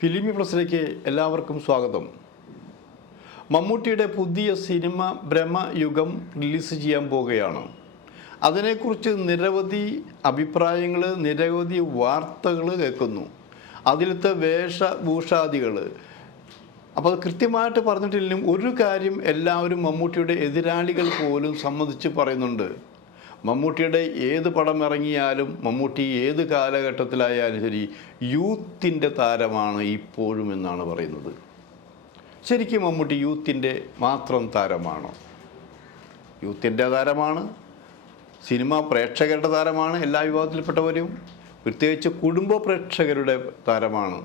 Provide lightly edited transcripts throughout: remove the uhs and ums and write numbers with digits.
ഫിലിമി പ്ലസിലേക്ക് എല്ലാവർക്കും സ്വാഗതം. മമ്മൂട്ടിയുടെ പുതിയ സിനിമ ബ്രഹ്മയുഗം റിലീസ് ചെയ്യാൻ പോവുകയാണ്. അതിനെക്കുറിച്ച് നിരവധി അഭിപ്രായങ്ങൾ, നിരവധി വാർത്തകൾ കേൾക്കുന്നു. അതിലത്തെ വേഷഭൂഷാദികൾ. അപ്പോൾ അത് കൃത്യമായിട്ട് പറഞ്ഞിട്ടില്ലെങ്കിലും ഒരു കാര്യം എല്ലാവരും മമ്മൂട്ടിയുടെ എതിരാളികൾ പോലും സമ്മതിച്ച് പറയുന്നുണ്ട്. മമ്മൂട്ടിയുടെ ഏത് പടം ഇറങ്ങിയാലും, മമ്മൂട്ടി ഏത് കാലഘട്ടത്തിലായാലും ശരി, യൂത്തിൻ്റെ താരമാണ് ഇപ്പോഴും എന്നാണ് പറയുന്നത്. ശരിക്കും മമ്മൂട്ടി യൂത്തിൻ്റെ മാത്രം താരമാണോ? യൂത്തിൻ്റെ താരമാണ്, സിനിമ പ്രേക്ഷകരുടെ താരമാണ്, എല്ലാ വിഭാഗത്തിൽപ്പെട്ടവരും, പ്രത്യേകിച്ച് കുടുംബ പ്രേക്ഷകരുടെ താരമാണ്.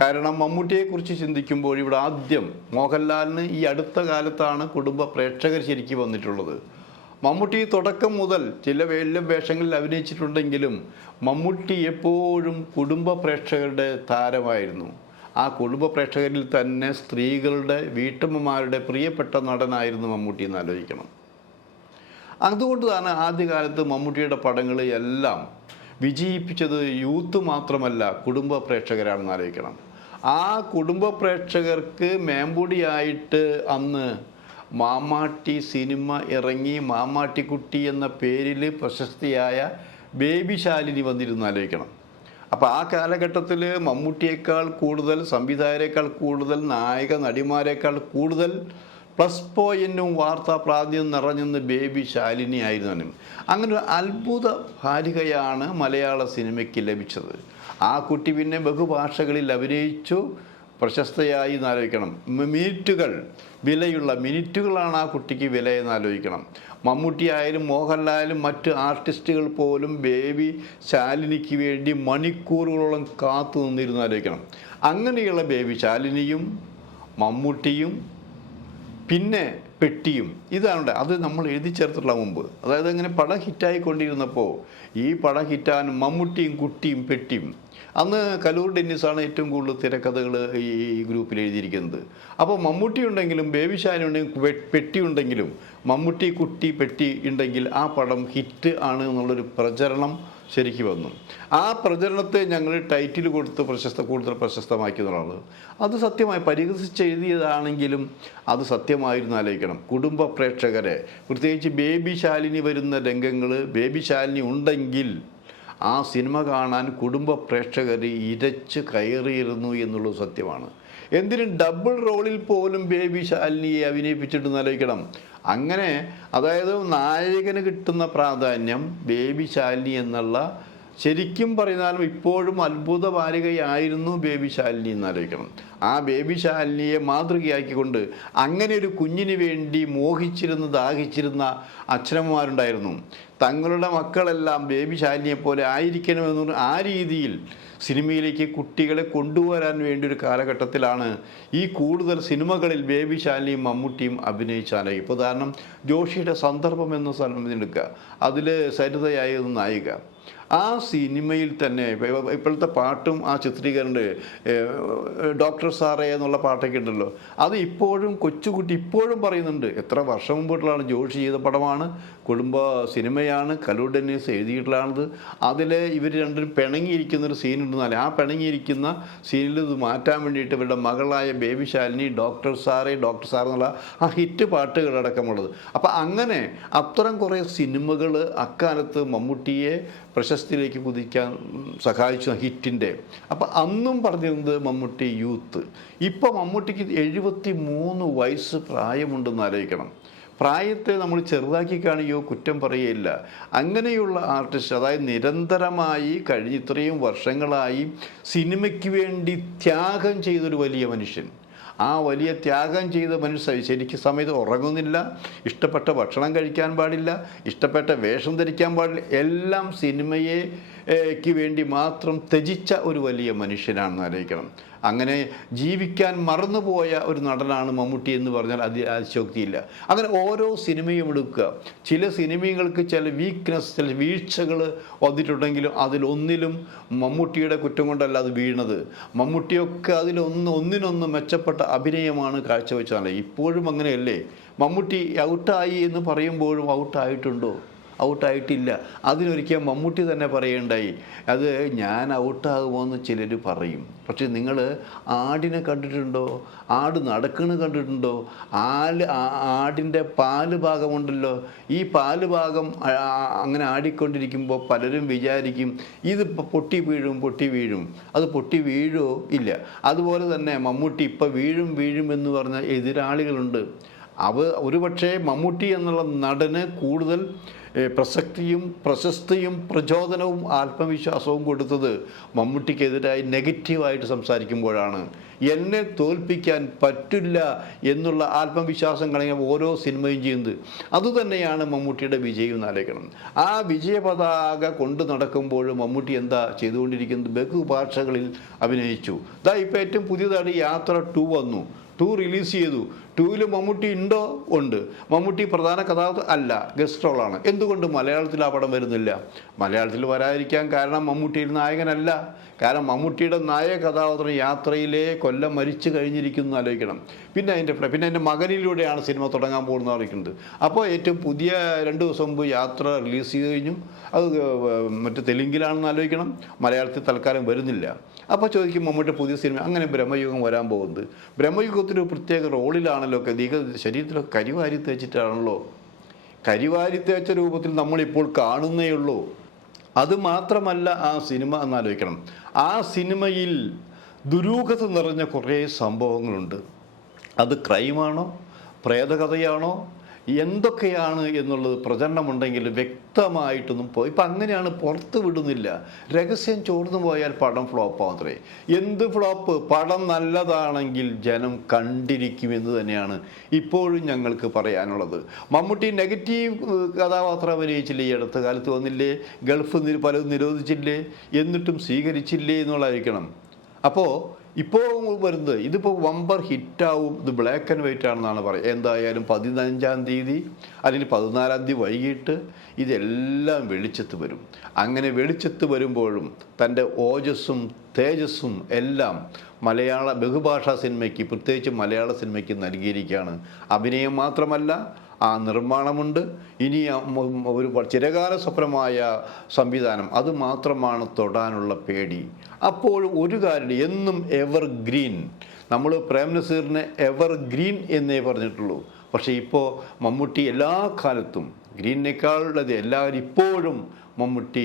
കാരണം മമ്മൂട്ടിയെക്കുറിച്ച് ചിന്തിക്കുമ്പോൾ ഇവിടെ ആദ്യം മോഹൻലാലിന് ഈ അടുത്ത കാലത്താണ് കുടുംബ പ്രേക്ഷകർ ശരിക്കും വന്നിട്ടുള്ളത്. മമ്മൂട്ടി തുടക്കം മുതൽ ചില വലിയ വേഷങ്ങളിൽ അഭിനയിച്ചിട്ടുണ്ടെങ്കിലും മമ്മൂട്ടി എപ്പോഴും കുടുംബ പ്രേക്ഷകരുടെ താരമായിരുന്നു. ആ കുടുംബ പ്രേക്ഷകരിൽ തന്നെ സ്ത്രീകളുടെ, വീട്ടമ്മമാരുടെ പ്രിയപ്പെട്ട നടനായിരുന്നു മമ്മൂട്ടി എന്ന് ആലോചിക്കണം. അതുകൊണ്ടാണ് ആദ്യകാലത്ത് മമ്മൂട്ടിയുടെ പടങ്ങൾ എല്ലാം വിജയിപ്പിച്ചത് യൂത്ത് മാത്രമല്ല, കുടുംബ പ്രേക്ഷകരാണെന്ന് ആലോചിക്കണം. ആ കുടുംബ പ്രേക്ഷകർക്ക് മേമ്പൊടിയായിട്ട് അന്ന് മാമാട്ടി സിനിമ ഇറങ്ങി മാമാട്ടിക്കുട്ടി എന്ന പേരിൽ പ്രശസ്തിയായ ബേബി ശാലിനി വന്നിരുന്ന് ആലോചിക്കണം. അപ്പോൾ ആ കാലഘട്ടത്തിൽ മമ്മൂട്ടിയേക്കാൾ കൂടുതൽ, സംവിധായകരെക്കാൾ കൂടുതൽ, നായക നടിമാരെക്കാൾ കൂടുതൽ പ്ലസ് പോയിൻറ്റും വാർത്താ പ്രാധാന്യം നിറഞ്ഞെന്ന് ബേബി ശാലിനി ആയിരുന്നു. അങ്ങനെ ഒരു അത്ഭുത ഭാരികയാണ് മലയാള സിനിമയ്ക്ക് ലഭിച്ചത്. ആ കുട്ടി പിന്നെ ബഹുഭാഷകളിൽ അഭിനയിച്ചു, പ്രശസ്തയായി എന്നാലോചിക്കണം. മിനിറ്റുകൾ, വിലയുള്ള മിനിറ്റുകളാണ് ആ കുട്ടിക്ക് വില എന്നാലോചിക്കണം. മമ്മൂട്ടി ആയാലും മോഹൻലാലും മറ്റ് ആർട്ടിസ്റ്റുകൾ പോലും ബേബി ശാലിനിക്ക് വേണ്ടി മണിക്കൂറുകളോളം കാത്തു നിന്നിരുന്നു ആലോചിക്കണം. അങ്ങനെയുള്ള ബേബി ശാലിനിയും മമ്മൂട്ടിയും പിന്നെ പെട്ടിയും ഇതാണ് അത് നമ്മൾ എഴുതി ചേർത്തിട്ടുള്ള മുമ്പ്. അതായത് അങ്ങനെ പടം ഹിറ്റായിക്കൊണ്ടിരുന്നപ്പോൾ ഈ പടം ഹിറ്റാനും മമ്മൂട്ടിയും കുട്ടിയും പെട്ടിയും, അന്ന് കലൂർ ഡെന്നിസാണ് ഏറ്റവും കൂടുതൽ തിരക്കഥകൾ ഈ ഗ്രൂപ്പിൽ എഴുതിയിരിക്കുന്നത്. അപ്പോൾ മമ്മൂട്ടി ഉണ്ടെങ്കിലും ബേബി ശാലിനി ഉണ്ടെങ്കിലും പെട്ടി ഉണ്ടെങ്കിലും മമ്മൂട്ടി കുട്ടി പെട്ടി ഉണ്ടെങ്കിൽ ആ പടം ഹിറ്റ് ആണ് എന്നുള്ളൊരു പ്രചരണം ശരിക്കും വന്നു. ആ പ്രചരണത്തെ ഞങ്ങൾ ടൈറ്റിൽ കൊടുത്ത് കൂടുതൽ പ്രശസ്തമാക്കിയതാണ്. അത് സത്യമായി പരിഹസിച്ച് എഴുതിയതാണെങ്കിലും അത് സത്യമായിരുന്നു ആലോചിക്കണം. കുടുംബ പ്രേക്ഷകരെ, പ്രത്യേകിച്ച് ബേബി ശാലിനി വരുന്ന രംഗങ്ങൾ, ബേബി ശാലിനി ഉണ്ടെങ്കിൽ ആ സിനിമ കാണാൻ കുടുംബ പ്രേക്ഷകർ ഇരച്ച് കയറിയിരുന്നു എന്നുള്ളത് സത്യമാണ്. എന്തിനും ഡബിൾ റോളിൽ പോലും ബേബി ശാലിനിയെ അഭിനയിപ്പിച്ചിട്ടെന്ന് ആലോചിക്കണം. അങ്ങനെ അതായത് നായകന് കിട്ടുന്ന പ്രാധാന്യം ബേബി ശാലിനി എന്നുള്ള, ശരിക്കും പറഞ്ഞാലും ഇപ്പോഴും അത്ഭുത ബാലികയായിരുന്നു ബേബി ശാലിനി എന്നാലോചിക്കണം. ആ ബേബി ശാലിനിയെ മാതൃകയാക്കിക്കൊണ്ട് അങ്ങനെ ഒരു കുഞ്ഞിന് വേണ്ടി മോഹിച്ചിരുന്ന് ദാഹിച്ചിരുന്ന അച്ഛനമ്മമാരുണ്ടായിരുന്നു. തങ്ങളുടെ മക്കളെല്ലാം ബേബി ശാലിനിയെ പോലെ ആയിരിക്കണമെന്ന് ആ രീതിയിൽ സിനിമയിലേക്ക് കുട്ടികളെ കൊണ്ടുവരാൻ വേണ്ടി ഒരു കാലഘട്ടത്തിലാണ് ഈ കൂടുതൽ സിനിമകളിൽ ബേബി ശാലിനിയും മമ്മൂട്ടിയും അഭിനയിച്ചാലേ. ഇപ്പോൾ ഉദാഹരണം ജോഷിയുടെ സന്ദർഭം എന്ന സ്ഥലം എടുക്കുക, അതിൽ സരിതയായിരുന്നു നായിക. ആ സിനിമയിൽ തന്നെ ഇപ്പോഴത്തെ പാട്ടും ആ ചിത്രീകരണ ഡോക്ടർ സാറേ എന്നുള്ള പാട്ടൊക്കെ ഉണ്ടല്ലോ, അത് ഇപ്പോഴും കൊച്ചുകുട്ടി ഇപ്പോഴും പറയുന്നുണ്ട്. എത്ര വർഷം മുമ്പോട്ടുള്ളതാണ്. ജോഷി ചെയ്ത പടമാണ്, കുടുംബ സിനിമയാണ്, കലൂർ ഡെന്നീസ് എഴുതിയിട്ടുള്ളതാണത്. അതിൽ ഇവർ രണ്ടും പിണങ്ങിയിരിക്കുന്നൊരു സീനുണ്ടെന്നാൽ ആ പിണങ്ങിയിരിക്കുന്ന സീനിൽ ഇത് മാറ്റാൻ വേണ്ടിയിട്ട് ഇവരുടെ മകളായ ബേബി ശാലിനി ഡോക്ടർ സാറേ എന്നുള്ള ആ ഹിറ്റ് പാട്ടുകളടക്കമുള്ളത്. അപ്പം അങ്ങനെ അത്തരം കുറേ സിനിമകൾ അക്കാലത്ത് മമ്മൂട്ടിയെ പ്രശസ്തിയിലേക്ക് കുതിക്കാൻ സഹായിച്ചു, ഹിറ്റിൻ്റെ. അപ്പം അന്നും പറഞ്ഞിരുന്നത് മമ്മൂട്ടി യൂത്ത്. ഇപ്പോൾ മമ്മൂട്ടിക്ക് 73 വയസ്സ് പ്രായമുണ്ടെന്ന് ആലോചിക്കണം. പ്രായത്തെ നമ്മൾ ചെറുതാക്കി കാണുകയോ കുറ്റം പറയുകയില്ല. അങ്ങനെയുള്ള ആർട്ടിസ്റ്റ്, അതായത് നിരന്തരമായി കഴിഞ്ഞ ഇത്രയും വർഷങ്ങളായി സിനിമയ്ക്ക് വേണ്ടി ത്യാഗം ചെയ്തൊരു വലിയ മനുഷ്യൻ. ആ വലിയ ത്യാഗം ചെയ്ത മനുഷ്യൻ ശരിക്കും സമയത്ത് ഉറങ്ങുന്നില്ല, ഇഷ്ടപ്പെട്ട ഭക്ഷണം കഴിക്കാൻ പാടില്ല, ഇഷ്ടപ്പെട്ട വേഷം ധരിക്കാൻ പാടില്ല, എല്ലാം സിനിമയ്ക്ക് വേണ്ടി മാത്രം ത്യജിച്ച ഒരു വലിയ മനുഷ്യനാണെന്ന് ആലോചിക്കണം. അങ്ങനെ ജീവിക്കാൻ മറന്നുപോയ ഒരു നടനാണ് മമ്മൂട്ടി എന്ന് പറഞ്ഞാൽ അതിശയോക്തിയില്ല. അങ്ങനെ ഓരോ സിനിമയും എടുക്കുക. ചില സിനിമകൾക്ക് ചില വീക്ക്നെസ്, ചില വീഴ്ചകൾ വന്നിട്ടുണ്ടെങ്കിലും അതിലൊന്നിലും മമ്മൂട്ടിയുടെ കുറ്റം കൊണ്ടല്ല അത് വീണത്. മമ്മൂട്ടിയൊക്കെ ഒന്നിനൊന്ന് മെച്ചപ്പെട്ട അഭിനയമാണ് കാഴ്ചവെച്ചത്. ഇപ്പോഴും അങ്ങനെയല്ലേ? മമ്മൂട്ടി ഔട്ടായി എന്ന് പറയുമ്പോഴും ഔട്ടായിട്ടുണ്ടോ? ഔട്ടായിട്ടില്ല. അതിനൊരിക്കൽ മമ്മൂട്ടി തന്നെ പറയുകയുണ്ടായി, അത് ഞാൻ ഔട്ടാകുമോ എന്ന് ചിലർ പറയും, പക്ഷേ നിങ്ങൾ ആടിനെ കണ്ടിട്ടുണ്ടോ? ആട് നടക്കുന്നത് കണ്ടിട്ടുണ്ടോ? ആടിൻ്റെ പാല് ഭാഗമുണ്ടല്ലോ, ഈ പാല് ഭാഗം അങ്ങനെ ആടിക്കൊണ്ടിരിക്കുമ്പോൾ പലരും വിചാരിക്കും ഇത് പൊട്ടി വീഴും. അത് പൊട്ടി വീഴോ? ഇല്ല. അതുപോലെ തന്നെ മമ്മൂട്ടി ഇപ്പം വീഴും എന്ന് പറഞ്ഞ എതിരാളികളുണ്ട്. ഒരുപക്ഷെ മമ്മൂട്ടി എന്നുള്ള നടന് കൂടുതൽ പ്രസക്തിയും പ്രശസ്തിയും പ്രചോദനവും ആത്മവിശ്വാസവും കൊടുത്തത് മമ്മൂട്ടിക്കെതിരായി നെഗറ്റീവായിട്ട് സംസാരിക്കുമ്പോഴാണ്. എന്നെ തോൽപ്പിക്കാൻ പറ്റില്ല എന്നുള്ള ആത്മവിശ്വാസം കളഞ്ഞ ഓരോ സിനിമയും ചെയ്യുന്നത്. അതുതന്നെയാണ് മമ്മൂട്ടിയുടെ വിജയം എന്നാലോചിക്കണം. ആ വിജയ പതാക കൊണ്ട് നടക്കുമ്പോൾ മമ്മൂട്ടി എന്താ ചെയ്തുകൊണ്ടിരിക്കുന്നത്? ബഹുഭാഷകളിൽ അഭിനയിച്ചു. ഇപ്പോൾ ഏറ്റവും പുതിയതായിട്ട് യാത്ര 2 വന്നു. 2 റിലീസ് ചെയ്തു. 2 മമ്മൂട്ടി ഉണ്ടോ? ഉണ്ട്. മമ്മൂട്ടി പ്രധാന കഥാപാത്രം അല്ല, ഗസ്റ്റ് റോളാണ്. എന്തുകൊണ്ട് മലയാളത്തിൽ ആ പടം വരുന്നില്ല? മലയാളത്തിൽ വരാതിരിക്കാൻ കാരണം മമ്മൂട്ടിയിൽ നായകനല്ല. കാരണം മമ്മൂട്ടിയുടെ നായക കഥാപാത്രം യാത്രയിലെ കൊല്ലം മരിച്ചു കഴിഞ്ഞിരിക്കുന്നു ആലോചിക്കണം. പിന്നെ അതിൻ്റെ മകനിലൂടെയാണ് സിനിമ തുടങ്ങാൻ പോകുന്നത് അറിയിക്കുന്നത്. അപ്പോൾ ഏറ്റവും പുതിയ 2 ദിവസം മുമ്പ് യാത്ര റിലീസ് ചെയ്ത് കഴിഞ്ഞു. അത് മറ്റു തെലുങ്കിലാണെന്ന് ആലോചിക്കണം. മലയാളത്തിൽ തൽക്കാലം വരുന്നില്ല. അപ്പോൾ ചോദിക്കും മമ്മൂട്ടി പുതിയ സിനിമ അങ്ങനെ ബ്രഹ്മയുഗം വരാൻ പോകുന്നത്. ബ്രഹ്മയുഗത്തിന് ഒരു പ്രത്യേക റോളിലാണല്ലോ, ശരീരത്തിലൊക്കെ കരിവാരി തേച്ചിട്ടാണല്ലോ. കരിവാരി തേച്ച രൂപത്തിൽ നമ്മളിപ്പോൾ കാണുന്നേ ഉള്ളൂ. അതുമാത്രമല്ല ആ സിനിമ എന്നാലോചിക്കണം. ആ സിനിമയിൽ ദുരൂഹത നിറഞ്ഞ കുറേ സംഭവങ്ങളുണ്ട്. അത് ക്രൈമാണോ പ്രേതകഥയാണോ എന്തൊക്കെയാണ് എന്നുള്ളത് പ്രചരണമുണ്ടെങ്കിൽ വ്യക്തമായിട്ടൊന്നും ഇപ്പം അങ്ങനെയാണ്, പുറത്ത് വിടുന്നില്ല. രഹസ്യം ചോർന്നു പോയാൽ പടം ഫ്ലോപ്പാത്രേ. എന്ത് ഫ്ലോപ്പ്? പടം നല്ലതാണെങ്കിൽ ജനം കണ്ടിരിക്കുമെന്ന് തന്നെയാണ് ഇപ്പോഴും ഞങ്ങൾക്ക് പറയാനുള്ളത്. മമ്മൂട്ടി നെഗറ്റീവ് കഥാപാത്രം അഭിനയിച്ചില്ലേ? ഈ അടുത്ത കാലത്ത് വന്നില്ലേ? ഗൾഫ് പലതും നിരോധിച്ചില്ലേ? എന്നിട്ടും സ്വീകരിച്ചില്ലേ എന്നുള്ളതായിരിക്കണം. അപ്പോൾ ഇപ്പോൾ വരുന്നത് ഇതിപ്പോൾ വമ്പർ ഹിറ്റാവും. ഇത് ബ്ലാക്ക് ആൻഡ് വൈറ്റ് ആണെന്നാണ് പറയുക. എന്തായാലും 15-ാം തീയതി അല്ലെങ്കിൽ 14-ാം തീയതി വൈകിട്ട് ഇതെല്ലാം വെളിച്ചത്ത് വരും. അങ്ങനെ വെളിച്ചത്ത് വരുമ്പോഴും തൻ്റെ ഓജസ്സും തേജസ്സും എല്ലാം മലയാള ബഹുഭാഷാ സിനിമയ്ക്ക്, പ്രത്യേകിച്ച് മലയാള സിനിമയ്ക്ക് നൽകിയിരിക്കുകയാണ്. അഭിനയം മാത്രമല്ല, ആ നിർമ്മാണമുണ്ട്. ഇനി ഒരു ചിരകാല സ്വപ്നമായ സംവിധാനം, അത് മാത്രമാണ് തൊടാനുള്ള പേടി. അപ്പോൾ ഒരു കാര്യം എന്നും എവർഗ്രീൻ. നമ്മൾ പ്രേം നസീറിനെ എവർഗ്രീൻ എന്നേ പറഞ്ഞിട്ടുള്ളൂ. പക്ഷേ ഇപ്പോൾ മമ്മൂട്ടി എല്ലാ കാലത്തും ഗ്രീനേക്കാളുള്ളത് എല്ലാവരും ഇപ്പോഴും മമ്മൂട്ടി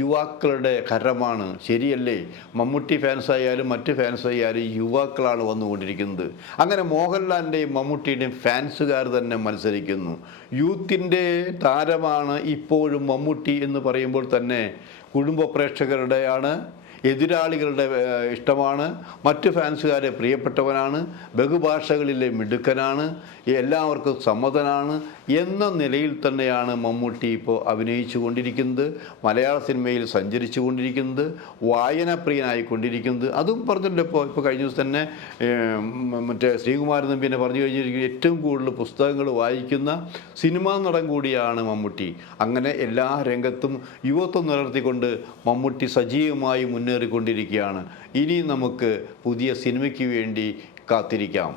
യുവാക്കളുടെ ഹരമാണ്. ശരിയല്ലേ? മമ്മൂട്ടി ഫാൻസായാലും മറ്റ് ഫാൻസായാലും യുവാക്കളാണ് വന്നുകൊണ്ടിരിക്കുന്നത്. അങ്ങനെ മോഹൻലാലിൻ്റെയും മമ്മൂട്ടിയുടെയും ഫാൻസുകാർ തന്നെ മത്സരിക്കുന്നു. യൂത്തിൻ്റെ താരമാണ് ഇപ്പോഴും മമ്മൂട്ടി എന്ന് പറയുമ്പോൾ തന്നെ കുടുംബ പ്രേക്ഷകരുടെയാണ്, എതിരാളികളുടെ ഇഷ്ടമാണ്, മറ്റ് ഫാൻസുകാരെ പ്രിയപ്പെട്ടവനാണ്, ബഹുഭാഷകളിലെ മിടുക്കനാണ്, എല്ലാവർക്കും സമ്മതനാണ് എന്ന നിലയിൽ തന്നെയാണ് മമ്മൂട്ടി ഇപ്പോൾ അഭിനയിച്ചു കൊണ്ടിരിക്കുന്നത്, മലയാള സിനിമയിൽ സഞ്ചരിച്ചു കൊണ്ടിരിക്കുന്നത്, വായനാപ്രിയനായിക്കൊണ്ടിരിക്കുന്നത്. അതും പറഞ്ഞിട്ടുണ്ട്. ഇപ്പോൾ കഴിഞ്ഞ ദിവസം തന്നെ മറ്റേ ശ്രീകുമാരൻ നമ്പിനെ പറഞ്ഞു കഴിഞ്ഞിരിക്കുന്നത് ഏറ്റവും കൂടുതൽ പുസ്തകങ്ങൾ വായിക്കുന്ന സിനിമാ നടൻ കൂടിയാണ് മമ്മൂട്ടി. അങ്ങനെ എല്ലാ രംഗത്തും യുവത്വം നിലനിർത്തിക്കൊണ്ട് മമ്മൂട്ടി സജീവമായി മുന്നേറിക്കൊണ്ടിരിക്കുകയാണ്. ഇനി നമുക്ക് പുതിയ സിനിമയ്ക്ക് വേണ്ടി കാത്തിരിക്കാം.